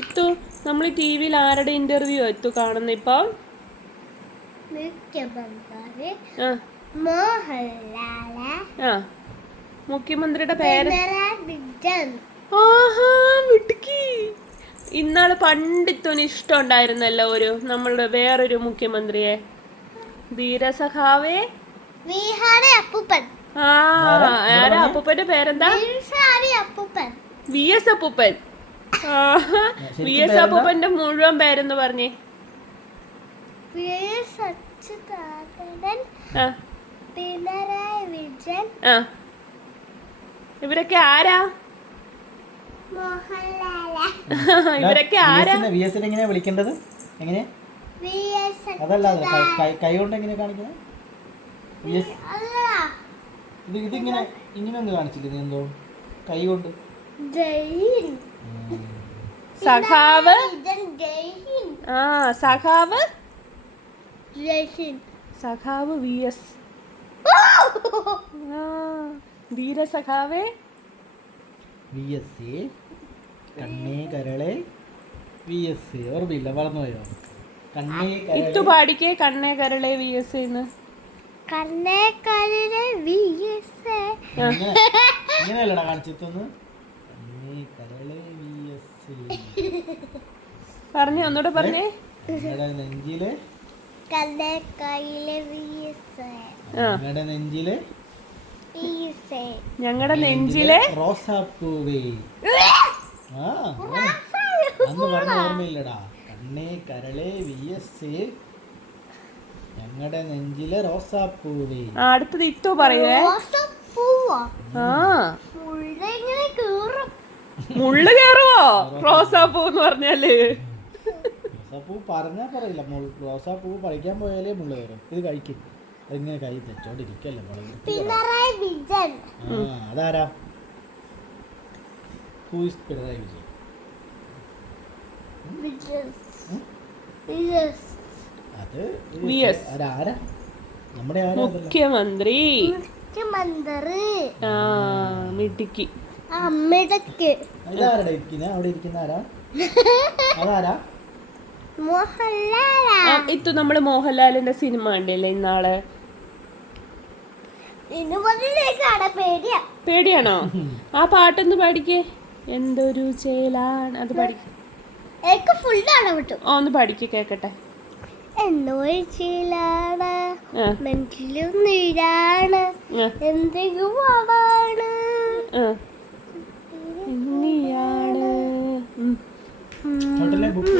ഇത്തു നമ്മൾ ടി വിയിൽ ആരുടെ ഇന്റർവ്യൂ എത്തു കാണുന്ന ഇപ്പൊ? മുഖ്യമന്ത്രിയുടെ പേര് ഇന്നാള് പണ്ടിത്തോന് ഇഷ്ടം ഉണ്ടായിരുന്നല്ലോ നമ്മളുടെ വേറൊരു മുഖ്യമന്ത്രിയെ, ധീരസഖാവേ. ആരാ അപ്പൂപ്പന്റെ പേരെന്താ? വി എസ് അപ്പൂപ്പൻ. വി എസ് അപ്പൂപ്പന്റെ മുഴുവൻ പേരെന്ന് പറഞ്ഞേ. ഇവരൊക്കെ ആരാ? ഇവരൊക്കെ ആരാ? എങ്ങനെയാ വിളിക്കേണ്ടത്? എങ്ങനെ? അതല്ല, കൈ കൊണ്ട് എങ്ങനെ കാണിക്കുന്നത്? ഇതിങ്ങനെ ഇങ്ങനെ ഒന്ന് കാണിച്ചില്ലേ നീ? എന്തോ കൈ കൊണ്ട് സഖാവ്. സഖാവ് സഖാവ് വി എസ്. ധീരസഖാവേ വി എസ് എ. കണ്ണേ കരളെ വി എസ്. ഓർമ്മയില്ല, മറന്നുപോയോ? ഇത്തു പാടിക്കേ കണ്ണേ കരളെ വി എസ് എന്ന്. ഇങ്ങനെയല്ലടാ കാണിച്ചെത്തുന്നു. പറഞ്ഞേ, ഒന്നുകൂടെ പറഞ്ഞേ. നെഞ്ചിലെ ഞങ്ങളുടെ നെഞ്ചിലെ റോസാപ്പൂവേ. അന്ന് പറഞ്ഞ ഓർമ്മയില്ലടാ. കണ്ണേ കരളെ വി എസ് എ, ഞങ്ങളുടെ നെഞ്ചിലെ റോസാപ്പൂവേ. അടുത്തത് ഇത്തോ പറയുവേ. മുള്ളു കേറുവോ റോസാപ്പൂ എന്ന് പറഞ്ഞാല്? റോസാപ്പൂ പറഞ്ഞാ പറയില്ല. റോസാപ്പൂ പറിക്കാൻ പോയാലേ മുള്ളു കയറും. ഇത് കഴിക്കും. അതിങ്ങനെ കൈ തെച്ചോണ്ടിരിക്കല്ലേ. അതാരാ? പിണറായി വിജയൻ. അത് ആരാ? നമ്മുടെ മുഖ്യമന്ത്രി. മിടുക്കി. ഇതാരാ ഇരിക്കുന്ന? അവിടെ ഇരിക്കുന്ന ആരാ? അതാരാ? ഇത്തു നമ്മള് മോഹൻലാലിന്റെ സിനിമ ഉണ്ടല്ലേ ഇന്നാള്? പേടിയാണോ? ആ പാട്ടൊന്ന് പാടിക്കേ. എന്തൊരു ചേലാണ്, അത് പാടിക്കേ. ഒന്ന് പാടിക്കേ കേക്കട്ടെ. എന്തൊരു ചേലാണ് നെഞ്ചിലും നീരാണ് എന്തെങ്കിലും ആണ്. ഹോട്ടലിലെ ബുക്ക്